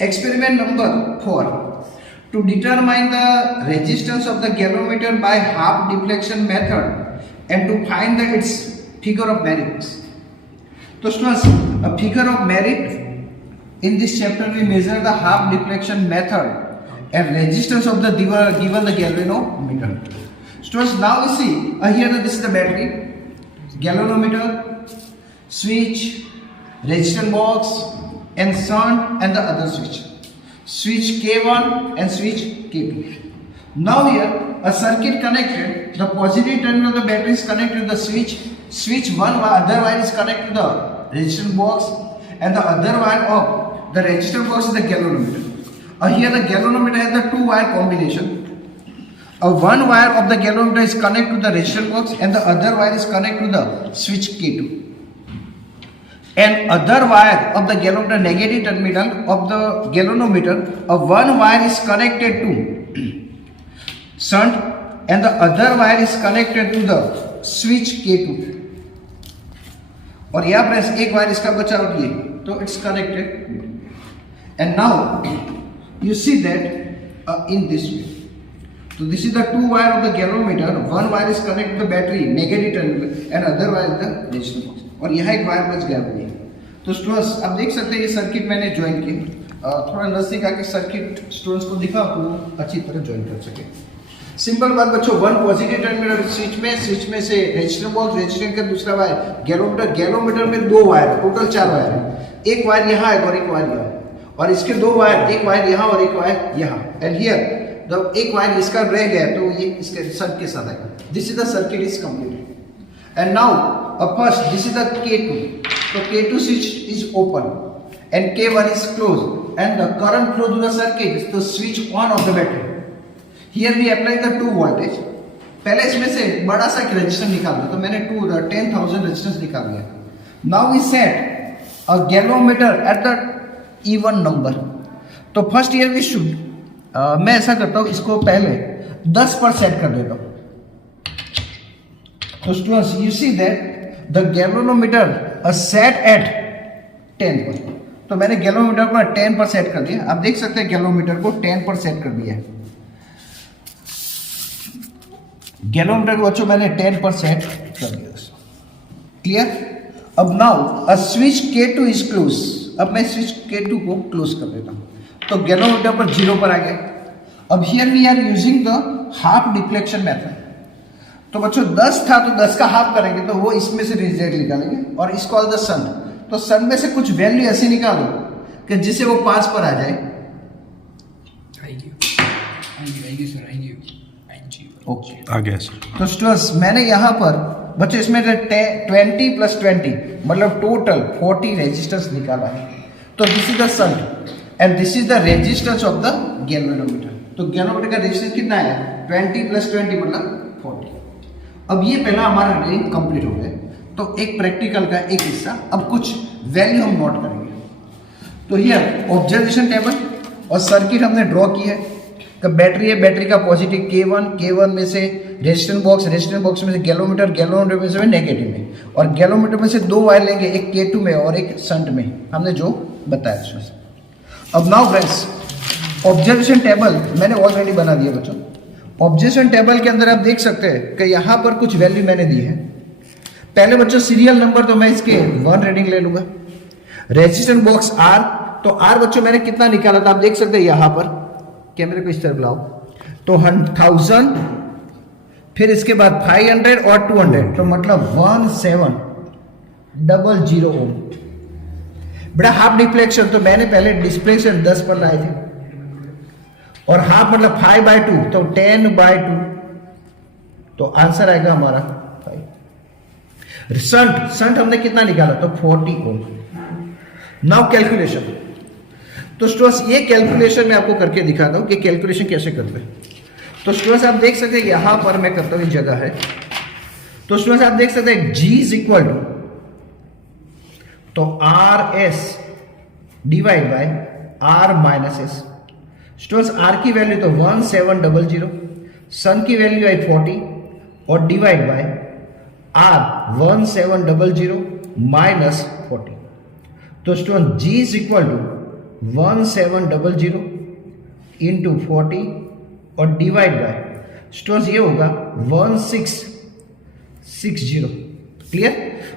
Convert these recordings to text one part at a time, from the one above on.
Experiment number 4. To determine the resistance of the galvanometer by half deflection method and to find its figure of merit. So students, a figure of merit in this chapter we measure the half deflection method and resistance of the given the galvanometer. Students, now we see here this is the battery, galvanometer, switch, resistor box and shunt and the other switch K1 and switch K2. Now here a circuit connected, the positive terminal of the battery is connected to the switch one other wire is connected to the resistor box and the other wire of the resistor box is the galvanometer. Here the galvanometer has the two wire combination. One wire of the galvanometer is connected to the resistor box and the other wire is connected to the switch K2. And other wire of the galvanometer, negative terminal of the galvanometer, one wire is connected to shunt and the other wire is connected to the switch K2. और यहाँ पर एक wire इसका बचा और ये, तो it's connected. And now you see that in this way. So this is the two wire of the galvanometer. One wire is connected to the battery, negative terminal, and other wire is the resistor box. और यहाँ एक wire बच गया अपने. तो students आप देख सकते हैं ये सर्किट मैंने ज्वाइन की. थोड़ा नजदीक आके सर्किट स्टूडेंट्स को दिखा तो अच्छी तरह ज्वाइन कर सके. सिंपल बात बच्चों, वन पॉजिटिव टर्मिनल स्विच में से रेजिस्टर बॉक्स, रेजिस्टर का दूसरा वायर गैलोमीटर में दो वायर, टोटल चार वायर है. एक वायर यहाँ है और एक वायर यहाँ, और इसके दो वायर, एक वायर यहाँ और एक वायर यहाँ. एंड हियर जब एक वायर इसका रह गया तो ये इसके सर्किट के साथ आएगा. This is the circuit is completed. And now first this is the K2. So K2 switch is open and K1 is closed and the current flow to the circuit is the switch on of the battery. Here we apply the 2 voltage. पहले इसमें से बड़ा सा resistance निकाल दिया, तो मैंने 10,000 resistance निकाल लिया. Now we set a galvanometer at the even number. तो फर्स्ट ईयर we should मैं ऐसा करता हूँ, इसको पहले 10 पर सेट कर देता हूँ. तो students you see that the galvanometer set at 10 पर. तो मैंने गैलोमीटर को 10 पर सेट कर दिया. आप देख सकते हैं गैलोमीटर को 10 पर सेट कर दिया है. गैलोमीटर को बच्चों मैंने 10 पर सेट कर दिया. क्लियर. अब now a switch K2 is close. अब मैं स्विच K2 को क्लोज कर देता हूं, तो गैलोमीटर पर 0 पर आ गया. अब here we are using the half deflection method. तो बच्चों 10 था तो 10 का हाफ करेंगे तो वो इसमें से रिजल्ट निकालेंगे और इसको ऑल द सन. तो सन में से कुछ वैल्यू ऐसे निकालो कि जिससे वो 5 पर आ जाए. ओके आ गया सर. तो स्टूडेंट्स मैंने यहाँ पर बच्चों इसमें 20 प्लस 20 मतलब टोटल 40 रेजिस्टेंस निकाला है. तो this is the shunt and this is the resistance of the galvanometer. तो गैल्वेनोमीटर का रेजिस्टेंस कितना है? 20 प्लस 20 मतलब 40. अब ये पहला हमारा रीडिंग कंप्लीट हो गया. तो एक प्रैक्टिकल का एक हिस्सा, अब कुछ वैल्यू हम नोट करेंगे. तो हियर ऑब्जर्वेशन टेबल और सर्किट हमने ड्रॉ की है. कि बैटरी है, बैटरी का पॉजिटिव K1 में से रेजिस्टेंस बॉक्स में से गैल्वेनोमीटर में से नेगेटिव में, और गैल्वेनोमीटर में से दो वायर लेंगे, एक K2 में और एक शंट में, हमने जो बताया उसमें से. अब नाउ फ्रेंड्स ऑब्जर्वेशन टेबल मैंने ऑलरेडी बना दिया बच्चों. ऑब्जर्वेशन टेबल के अंदर आप देख सकते हैं कि यहाँ पर कुछ वैल्यू मैंने दी है. पहले बच्चों सीरियल नंबर तो मैं इसके 1 रीडिंग ले लूंगा. रेजिस्टेंस बॉक्स R, तो R बच्चों मैंने कितना निकाला था आप देख सकते हैं. यहाँ पर कैमरे को इस तरफ लाओ, तो 1000, फिर इसके बाद 500 और 200, तो मतलब 1700 ओम. बड़ा हाफ डिफ्लेक्शन, तो मैंने पहले डिस्प्लेशन 10 पर लाए थे और हाफ मतलब 5/2, तो 10/2, तो आंसर आएगा हमारा 5. शंट हमने कितना निकाला? तो 40 ओम. Now calculation. तो स्टूडेंट्स ये कैलकुलेशन मैं आपको करके दिखाता हूं कि कैलकुलेशन कैसे करते हैं. तो स्टूडेंट्स आप देख सकते हैं यहां पर मैं करता हूं, जगह है. तो स्टूडेंट्स आप देख सकते हैं G इज इक्वल टू, तो RS divide by R minus S. Students R की वैल्यू तो 1700, सन की वैल्यू है 40 और डिवाइड बाय R 1700 माइनस 40. तो student G is equal to 1700 into 40 और डिवाइड बाय स्टूडेंट्स ये होगा 1660। क्लियर?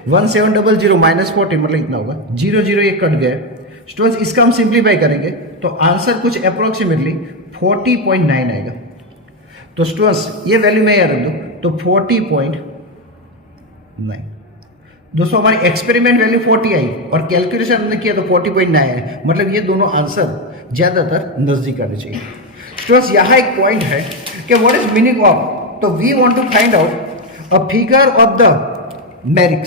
1700 माइनस 40 मतलब इतना होगा, 0 ये कट गया। स्टूडेंट्स इसका हम सिंप्लीफाई करेंगे तो आंसर कुछ अप्रोक्सीमेटली 40.9 आएगा। तो स्टूडेंट्स ये वैल्यू मैं यहाँ रख दूँ तो 40.9। दोस्तों हमारी एक्सपेरिमेंट वैल्यू 40 आई और कैलकुलेशन हमने किया तो 40.9 है, मतलब ये दोनों आंसर ज़्यादातर नज़दीक आने चाहिए। स्टूडेंट्स यहाँ एक पॉइंट है कि व्हाट इज मीनिंग ऑफ, तो we want to find out a figure of the merit.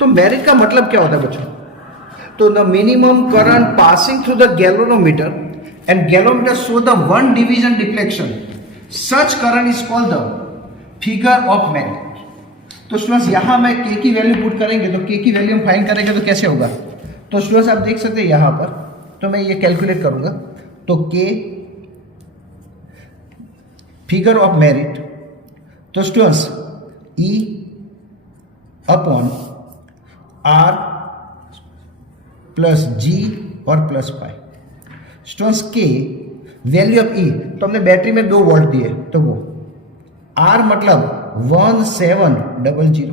तो मेरिट का मतलब क्या होता है बच्चों? तो the minimum current passing through the galvanometer and galvanometer show the one division deflection, such current is called the figure of merit. तो students यहाँ मैं के की वैल्यू पुट करेंगे तो के की वैल्यू हम फाइंड करेंगे तो कैसे होगा? तो स्टूडेंट्स आप देख सकते हैं यहाँ पर, तो मैं ये कैलकुलेट करूंगा तो के फिगर ऑफ मेरिट, तो students E upon R plus G और प्लस फाइव। स्टूडेंट्स के वैल्यू ऑफ ई, तो हमने बैटरी में 2 वोल्ट दिए तो वो आर मतलब 1700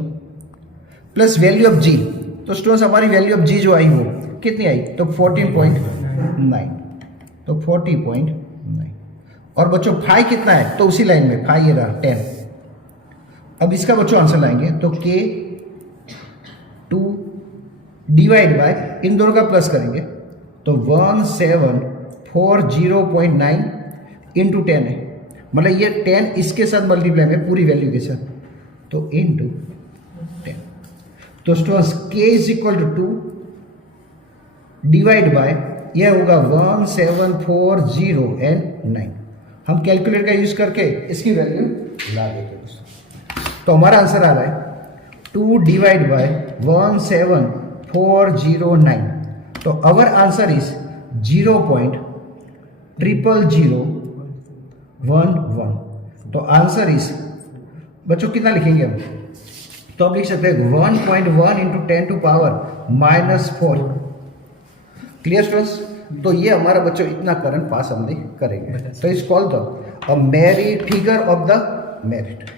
प्लस वैल्यू ऑफ जी, तो स्टूडेंट्स हमारी वैल्यू ऑफ जी जो आई वो कितनी आई तो 14.9, तो 40.9। और बच्चों फाई कितना है तो उसी लाइन में फाई ये रहा 10। अब इसका बच्चों आंसर लाएंगे तो के 2 डिवाइड बाय इन दोनों का प्लस करेंगे तो 1740.9 इंटू 10 है, मतलब ये 10 इसके साथ मल्टीप्लाई में पूरी वैल्यू के साथ तो इंटू 10। तो students K is equal to 2 divide by यह होगा 1740.9। हम कैलकुलेटर का यूज करके इसकी वैल्यू ला देंगे दोस्तों, तो हमारा आंसर आ रहा है 2 डिवाइड बाय 1740.9। तो अवर आंसर इज 0.00011। तो आंसर इज बच्चों कितना लिखेंगे हम, तो आप लिख सकते हैं 1.1 into 10 to power -4। Clear students? तो ये हमारा बच्चों इतना करंट पास हम करेंगे, तो इस call the a merit figure of the merit.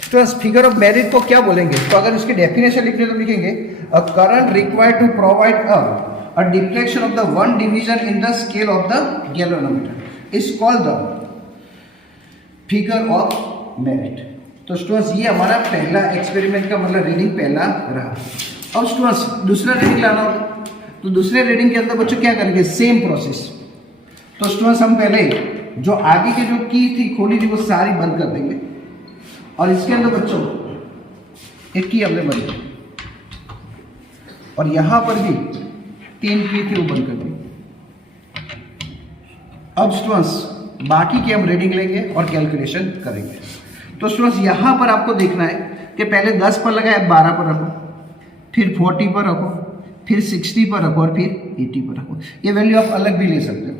Students figure of merit को क्या बोलेंगे, तो अगर उसकी डेफिनेशन लिखने तो लिखेंगे a current required to provide a deflection of the one division in the scale of the galvanometer is called the figure of merit. तो स्टूडेंट्स ये हमारा पहला एक्सपेरिमेंट का मतलब रीडिंग पहला रहा। अब स्टूडेंट्स दूसरा रीडिंग लाना होगा, तो दूसरे रीडिंग के अंदर बच्चों क्या करेंगे, सेम प्रोसेस। तो स्टूडेंट्स हम पहले जो आगे की जो की थी खोली थी वो सारी बंद कर देंगे और इसके अंदर बच्चों एक की हमने बंद की और यहां पर भी 3 की थी वो बंद कर दी। अब स्टूडेंट्स बाकी की हम रीडिंग लेंगे और कैलकुलेशन करेंगे। तो स्टूडेंट्स यहां पर आपको देखना है कि पहले 10 पर लगाए, 12 पर रखो, फिर 40 पर रखो, फिर 60 पर रखो और फिर 80 पर रखो। ये वैल्यू आप अलग भी ले सकते हो।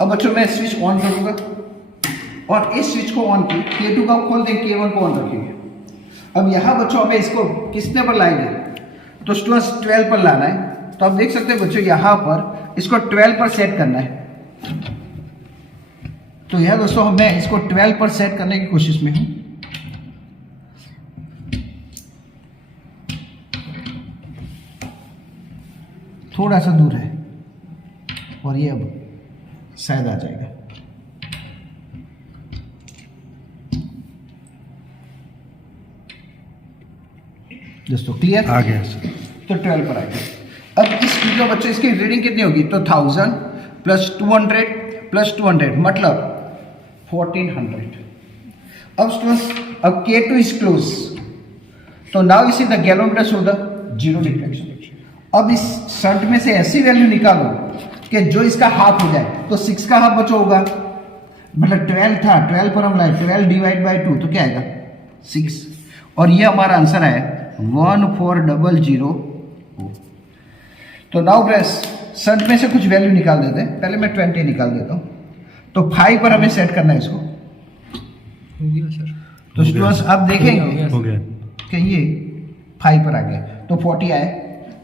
अब बच्चों मैं स्विच ऑन करूंगा और इस स्विच को ऑन की K2 का खोल देंगे, K1 को ऑन रखेंगे। अब यहाँ बच्चों हमें इसको किसने पर लाएंगे, तो स्टूडेंट्स 12 पर लाना है। तो आप देख सकते हैं बच्चों यहाँ पर इसको 12 पर सेट करना है। तो यह दोस्तों मैं इसको 12 पर सेट करने की कोशिश में हूँ। थोड़ा सा दूर है और ये अब शायद आ जाएगा। दोस्तों क्लियर आ गया सर। तो 12 पर आ गया। अब इस वीडियो बच्चों इसकी रीडिंग कितनी होगी, तो 1000 प्लस 200 प्लस 200 मतलब 1400। अब स्टूडेंट्स अब K2 इज क्लोज, तो नाउ इसी the galvanometer show the zero deflection. अब इस शंट में से ऐसी वैल्यू निकालो कि जो इसका हाफ हो जाए, तो 6 का हाफ बचो होगा, मतलब 12 था, 12 पर हम लाए, 12 डिवाइड बाई 2 तो क्या आएगा 6। और ये हमारा आंसर है 1400। तो नाउ ब्रेस शंट में से कुछ वैल्यू निकाल देते हैं। पहले मैं 20 निकाल देता हूँ। तो 5 पर हमें सेट करना है इसको। हो गया सर। तो स्टूडेंट्स आप देखेंगे हो गया कि ये 5 पर आ गया, तो 40 आए।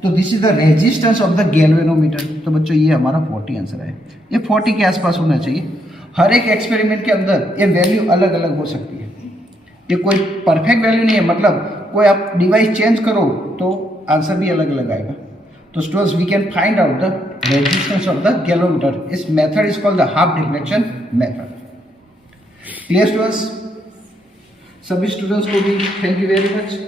तो तो this is the resistance of the galvanometer. तो बच्चों ये हमारा 40 आंसर है। ये 40 के आसपास होना चाहिए। हर एक एक्सपेरिमेंट के अंदर ये वैल्यू अलग अलग हो सकती है, ये कोई परफेक्ट वैल्यू नहीं है। मतलब कोई आप डिवाइस चेंज करो तो आंसर भी अलग अलग आएगा। तो students we can find out the resistance of the galvanometer. इस method is called the half deflection method. Clear students? सभी स्टूडेंट्स को भी थैंक यू वेरी मच।